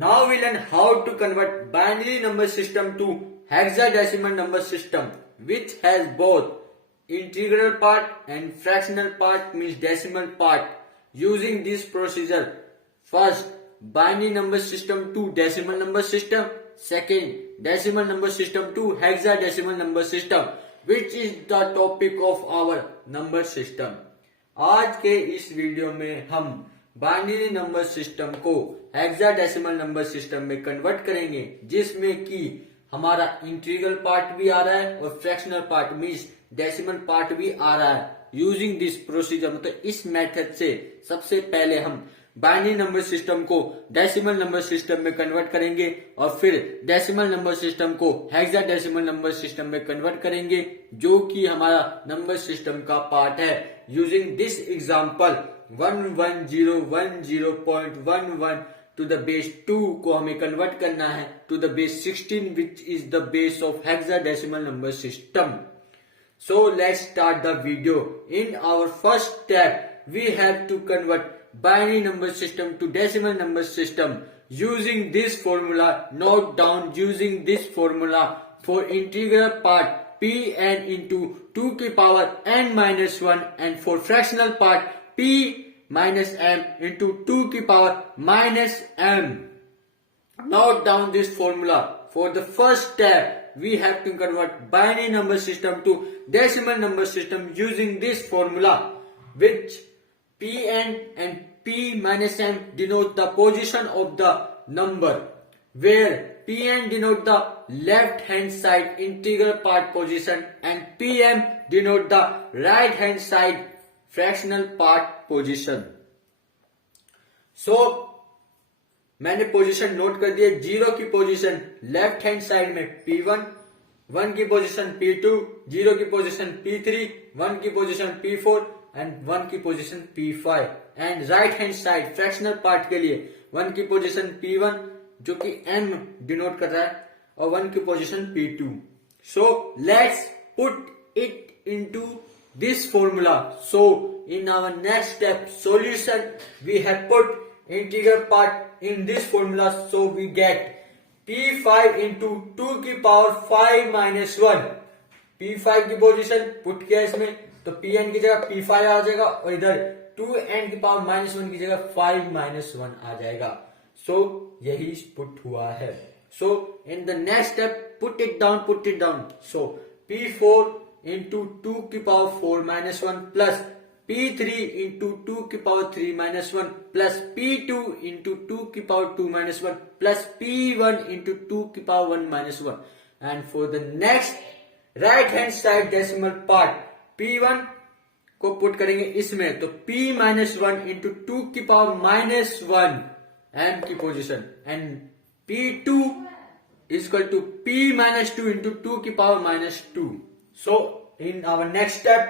Now we learn how to convert binary number system to hexadecimal number system, which has both integral part and fractional part, means decimal part. Using this procedure, first binary number system to decimal number system, second decimal number system to hexadecimal number system, which is the topic of our number system. आज के इस video में हम binary number system को hexadecimal number system में convert करेंगे, जिसमें कि हमारा इंटीग्रल पार्ट भी आ रहा है और fractional part means decimal part भी आ रहा है. यूजिंग दिस प्रोसीजर, मतलब इस मेथड से सबसे पहले हम बाइनरी नंबर सिस्टम को डेसिमल नंबर सिस्टम में कन्वर्ट करेंगे और फिर डेसिमल नंबर सिस्टम को हेक्साडेसिमल नंबर सिस्टम में कन्वर्ट करेंगे, जो कि हमारा नंबर सिस्टम का पार्ट है. Using this example 11010.11 to the base 2 को हमें कन्वर्ट करना है to the base 16, which is the base of hexadecimal number system. So let's start the video. In our first step, we have to convert binary number system to decimal number system using this formula. Note down, using this formula for integral part Pn into 2 की power n minus 1 and for fractional part P minus m into 2 की power minus m. Note down this formula. For the first step, we have to convert binary number system to decimal number system using this formula, which Pn and P minus m denote the position of the number, where Pn denote the left hand side integral part position and Pm denote the right hand side fractional part position. So मैंने position note कर दिया. 0 की position left hand side में P1, 1 की position P2, 0 की position P3, 1 की position P4 and 1 की position P5. And right hand side fractional part के लिए 1 की पोजीशन P1 जो कि m डिनोट कर रहा है और 1 की position P2. So let's put it into this formula. So in our next step solution, we have put integral part in this formula, so we get P5 into 2 की power 5 minus 1. P5 की position put किया इसमें तो Pn की जगह P5 आ जाएगा और इधर 2n की पावर minus 1 की जगह 5 minus 1 आ जाएगा. So यही पुट हुआ है. So in the next step put it down. So P4 into 2 की power 4 minus 1 plus P3 into 2 की power 3 minus 1 plus P2 into 2 की power 2 minus 1 plus P1 into 2 की power 1 minus 1. And for the next right hand side decimal part, P1 को put करेंगे इसमें तो P minus 1 into 2 की power minus 1 m की position and P2 is equal to P minus 2 into 2 की power minus 2. So in our next step,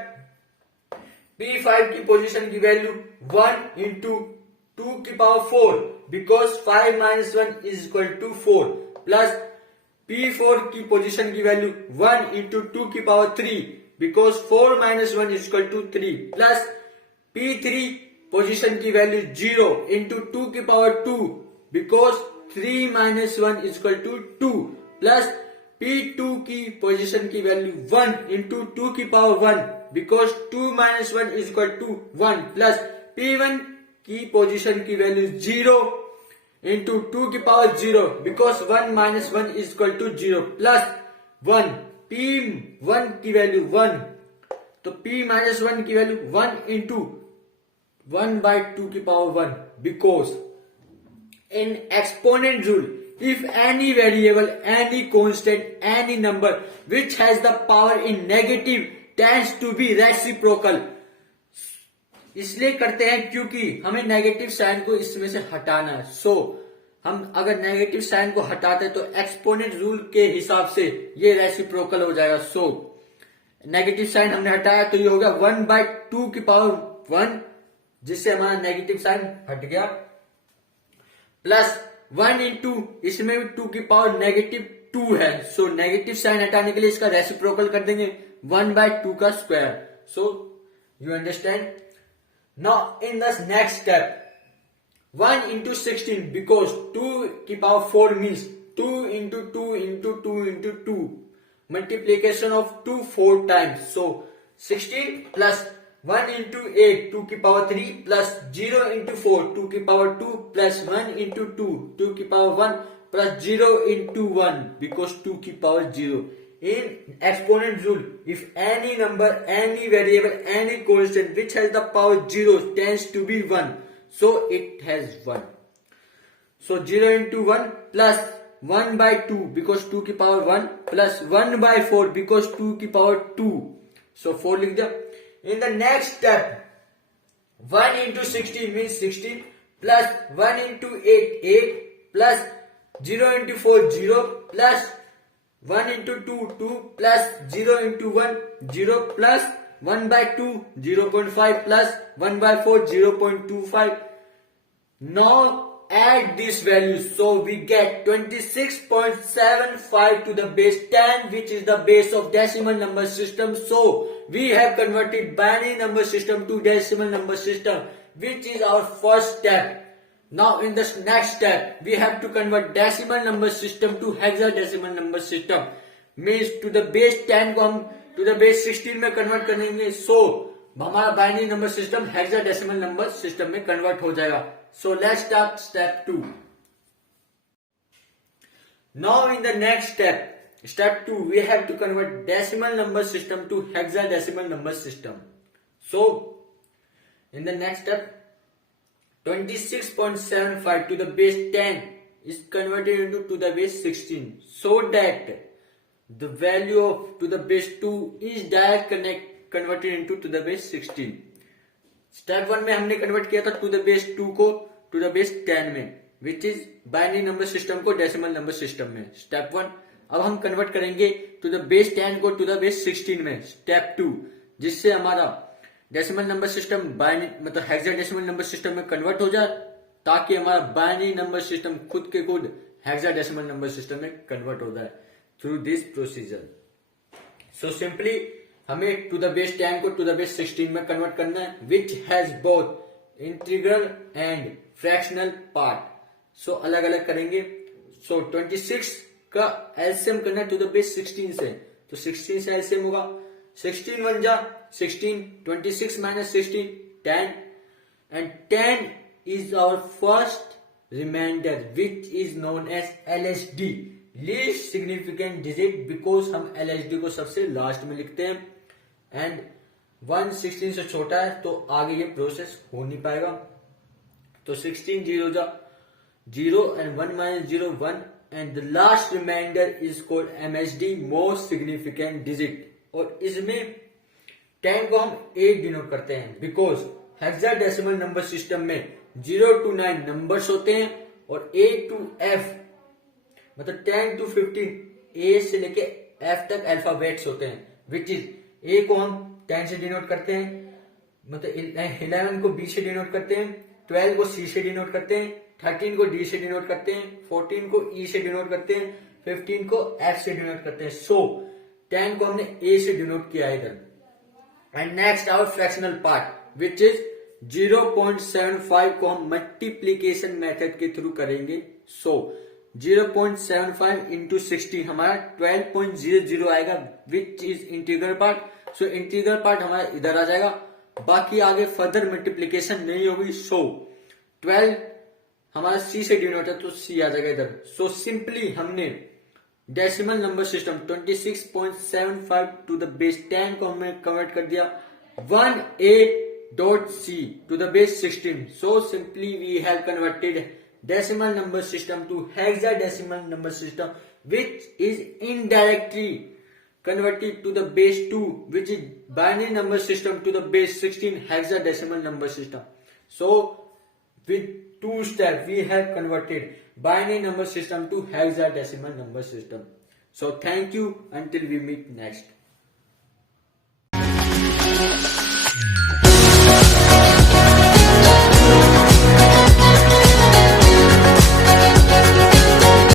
P5 की position की value 1 into 2 की power 4 because 5 minus 1 is equal to 4 plus P4 की position की value 1 into 2 की power 3 because 4 minus 1 is equal to 3 plus P3 position की value 0 into 2 की power 2 because 3 minus 1 is equal to 2 plus P2 की position की value 1 into 2 की power 1 because 2 minus 1 is equal to 1 plus P1 की position की value 0 into 2 की power 0 because 1 minus 1 is equal to 0 plus 1 P1 की value 1 तो P minus 1 की value 1 into 1 by 2 की power 1 because in exponent rule, if any variable, any constant, any number which has the power in negative tends to be reciprocal. इसलिए करते हैं क्योंकि हमें negative sign को इसमें से हटाना है. सो हम अगर नेगेटिव साइन को हटाते हैं तो एक्सपोनेंट रूल के हिसाब से ये रेसिप्रोकल हो जाएगा. सो नेगेटिव साइन हमने हटाया तो ये हो गया 1 by 2 की पावर 1, जिससे हमारा नेगेटिव साइन हट गया, प्लस 1 into इसमें भी 2 की पावर नेगेटिव 2 है. सो नेगेटिव साइन हटाने के लिए इसका रेसिप्रोकल कर देंगे 1 by 2 का square. So you understand. Now in the next step 1 into 16 because 2 की power 4 means 2 into 2 into 2 into 2. Multiplication of 2 4 times. So 16 plus 1 into 8 2 की power 3 plus 0 into 4 2 की power 2 plus 1 into 2 2 की power 1 plus 0 into 1 because 2 की power 0. In exponent rule, if any number, any variable, any constant which has the power 0 tends to be 1, so it has 1. So 0 into 1 plus 1 by 2 because 2 की power 1 plus 1 by 4 because 2 की power 2. So 4 लिख दिया. In the next step, 1 into 16 means 16 plus 1 into 8 8 plus 0 into 4 0 plus 1 into 2 2 plus 0 into 1 0 plus 1 by 2 0.5 plus 1 by 4 0.25. Now add these values, so we get 26.75 to the base 10, which is the base of decimal number system. So we have converted binary number system to decimal number system, which is our first step. Now in this next step we have to convert decimal number system to hexadecimal number system, means to the base 10 को हम to the base 16 में convert करेंगे. So हमारा binary number system hexadecimal number system में convert हो जाएगा. So let's start step 2. Now in the next step 2, we have to convert decimal number system to hexadecimal number system. So in the next step, 26.75 to the base 10 is converted into to the base 16, so that the value of to the base 2 is direct converted into to the base 16. Step 1 में हमने convert किया था to the base 2 को to the base 10 में, which is binary number system को decimal number system में. Step 1. अब हम कन्वर्ट करेंगे to the base 10 को to the base 16 में. Step 2, जिससे हमारा डेसिमल नंबर सिस्टम मतलब हेक्साडेसिमल नंबर सिस्टम में कन्वर्ट हो जाए, ताकि हमारा बाइनरी नंबर सिस्टम खुद के खुद हेक्साडेसिमल नंबर सिस्टम में कन्वर्ट हो जाए through this procedure. So simply हमें टू द बेस 10 को टू द बेस 16 में कन्वर्ट करना है, which has both integral and fractional part. So अलग अलग करेंगे. सो 26 का एलसीएम करना है टू द बेस 16 से, तो 16 से एलसीएम होगा 16 1 जा 16, 26 minus 16 10, and 10 is our first remainder, which is known as LSD, least significant digit, because हम LSD को सबसे लास्ट में लिखते हैं, and 1 16 से छोटा है तो आगे ये प्रोसेस हो नहीं पाएगा. तो 16 0 जा 0 and 1 minus 0 1, and the last remainder is called MSD, most significant digit. और इसमें 10 को हम 8 डिनोट करते हैं, बिकॉज हेक्साडेसिमल नंबर सिस्टम में 0 to 9 नंबर्स होते हैं और A to F मतलब 10 to 15 A से लेके F तक अल्फाबेट्स होते हैं, विच इज A को हम 10 से डिनोट करते हैं, मतलब 11 को B से डिनोट करते हैं, 12 को C से डिनोट करते हैं, 13 को D से डिनोट करते हैं, 14 को E से डिनोट करते हैं, 15 को F से डिनोट करते हैं. सो 10 को हमने A से डिनोट किया इधर. And next our fractional part which is 0.75 को हम मल्टीप्लीकेशन मेथड के थ्रू करेंगे. सो 0.75 इंटू 16 हमारा 12.00 आएगा, which is integral part. So integral part हमारा इधर आ जाएगा, बाकी आगे फर्दर मल्टीप्लीकेशन नहीं होगी. सो 12 हमारा C से डिनोट है तो C आ जाएगा इधर. सो सिंपली हमने decimal number system 26.75 to the base 10 को हमने कन्वर्ट कर दिया 18.c to the base 16. So simply we have converted decimal number system to hexadecimal number system, which is indirectly converted to the base 2, which is binary number system, to the base 16 hexadecimal number system. So with two steps we have converted binary number system to hexadecimal number system. So thank you until we meet next.